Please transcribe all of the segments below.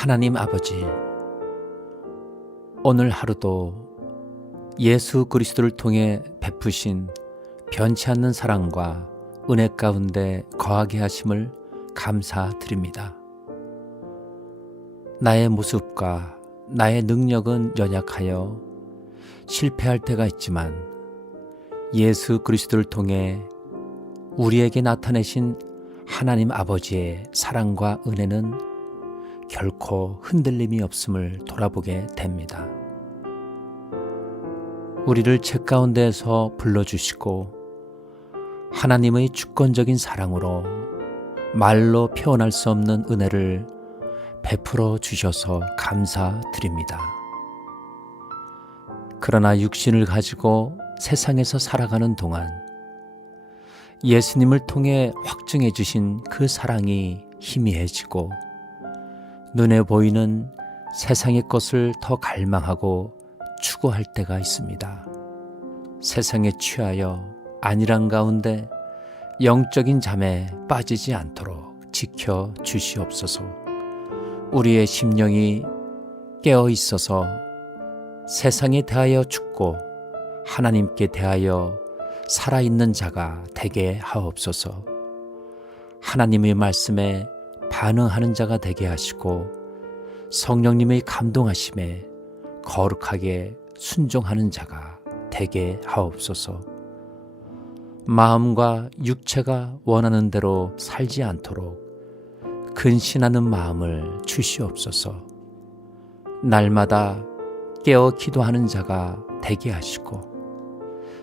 하나님 아버지, 오늘 하루도 예수 그리스도를 통해 베푸신 변치 않는 사랑과 은혜 가운데 거하게 하심을 감사드립니다. 나의 모습과 나의 능력은 연약하여 실패할 때가 있지만 예수 그리스도를 통해 우리에게 나타내신 하나님 아버지의 사랑과 은혜는 결코 흔들림이 없음을 돌아보게 됩니다. 우리를 죄 가운데에서 불러주시고 하나님의 주권적인 사랑으로 말로 표현할 수 없는 은혜를 베풀어 주셔서 감사드립니다. 그러나 육신을 가지고 세상에서 살아가는 동안 예수님을 통해 확증해 주신 그 사랑이 희미해지고 눈에 보이는 세상의 것을 더 갈망하고 추구할 때가 있습니다. 세상에 취하여 안일한 가운데 영적인 잠에 빠지지 않도록 지켜 주시옵소서. 우리의 심령이 깨어 있어서 세상에 대하여 죽고 하나님께 대하여 살아있는 자가 되게 하옵소서. 하나님의 말씀에 반응하는 자가 되게 하시고 성령님의 감동하심에 거룩하게 순종하는 자가 되게 하옵소서. 마음과 육체가 원하는 대로 살지 않도록 근신하는 마음을 주시옵소서. 날마다 깨어 기도하는 자가 되게 하시고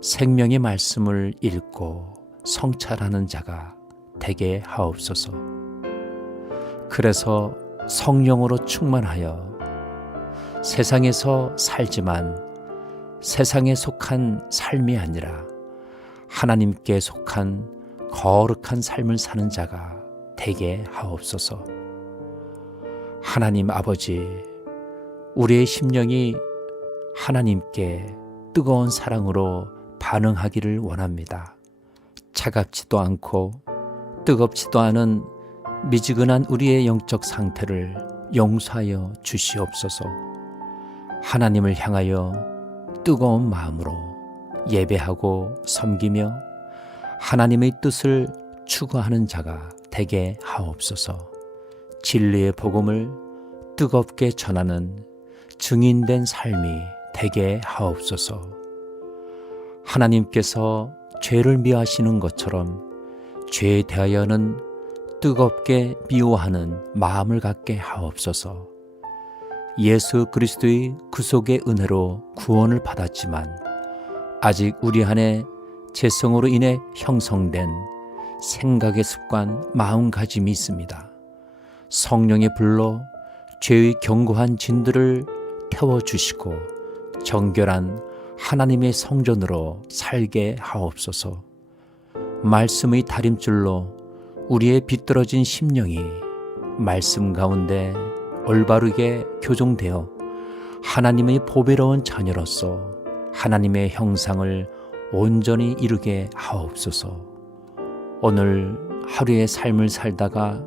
생명의 말씀을 읽고 성찰하는 자가 되게 하옵소서. 그래서 성령으로 충만하여 세상에서 살지만 세상에 속한 삶이 아니라 하나님께 속한 거룩한 삶을 사는 자가 되게 하옵소서. 하나님 아버지, 우리의 심령이 하나님께 뜨거운 사랑으로 반응하기를 원합니다. 차갑지도 않고 뜨겁지도 않은 미지근한 우리의 영적 상태를 용서하여 주시옵소서. 하나님을 향하여 뜨거운 마음으로 예배하고 섬기며 하나님의 뜻을 추구하는 자가 되게 하옵소서. 진리의 복음을 뜨겁게 전하는 증인된 삶이 되게 하옵소서. 하나님께서 죄를 미워하시는 것처럼 죄에 대하여는 뜨겁게 미워하는 마음을 갖게 하옵소서. 예수 그리스도의 구속의 은혜로 구원을 받았지만 아직 우리 안에 죄성으로 인해 형성된 생각의 습관, 마음가짐이 있습니다. 성령의 불로 죄의 견고한 진들을 태워주시고 정결한 하나님의 성전으로 살게 하옵소서. 말씀의 다림줄로 우리의 비뚤어진 심령이 말씀 가운데 올바르게 교정되어 하나님의 보배로운 자녀로서 하나님의 형상을 온전히 이루게 하옵소서. 오늘 하루의 삶을 살다가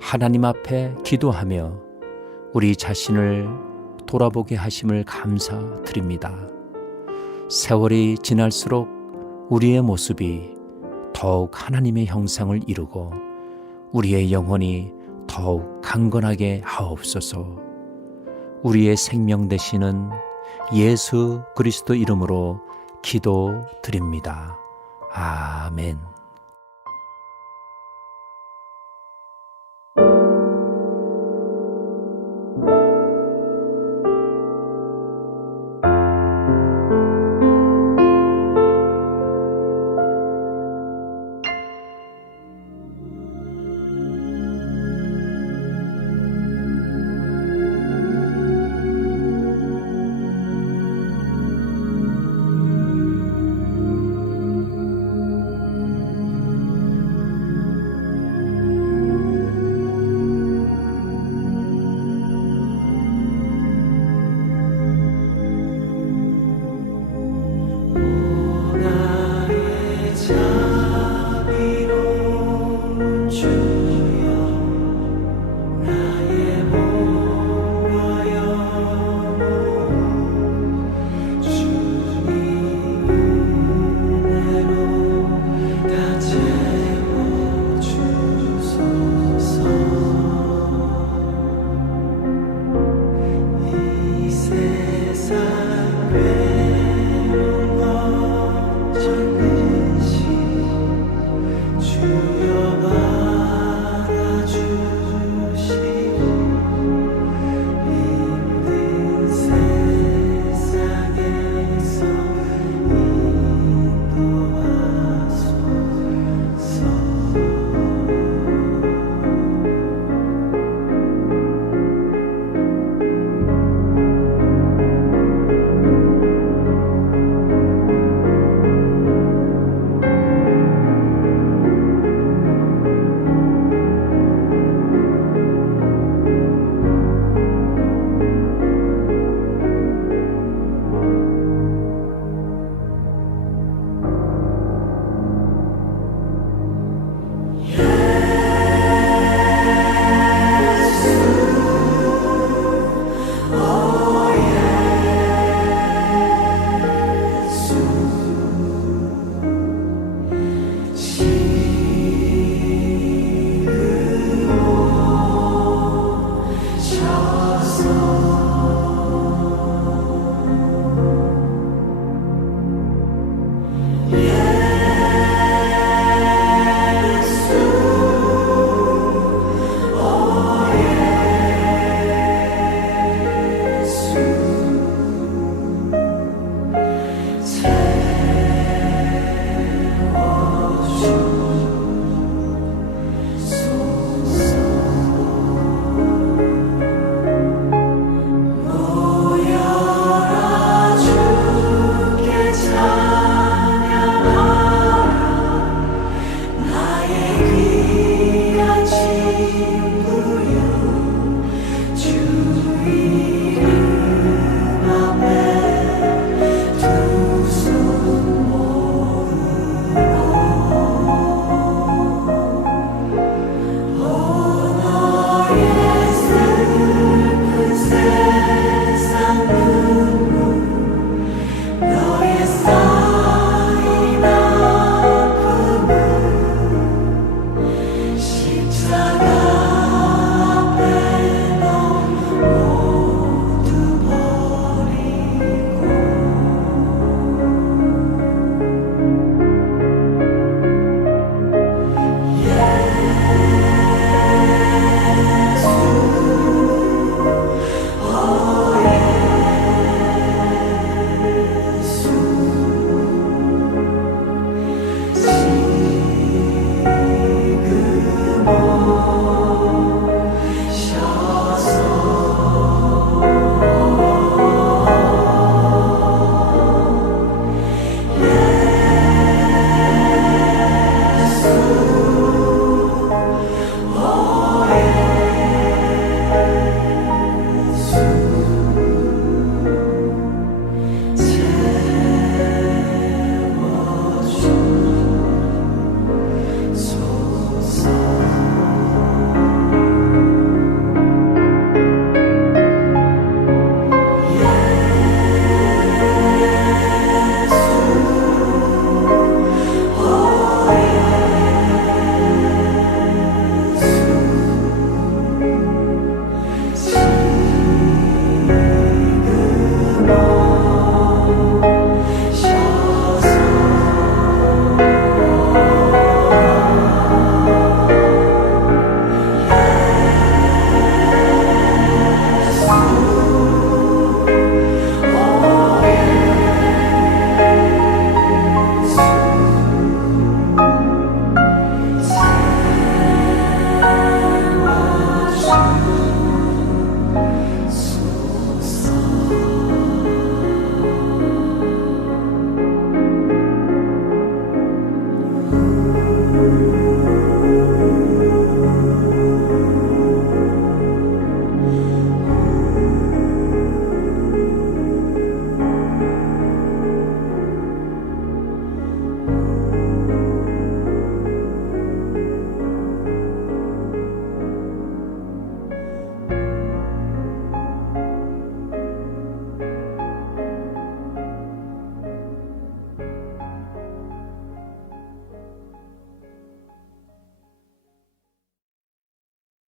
하나님 앞에 기도하며 우리 자신을 돌아보게 하심을 감사드립니다. 세월이 지날수록 우리의 모습이 더욱 하나님의 형상을 이루고 우리의 영혼이 더욱 강건하게 하옵소서. 우리의 생명 되시는 예수 그리스도 이름으로 기도 드립니다. 아멘.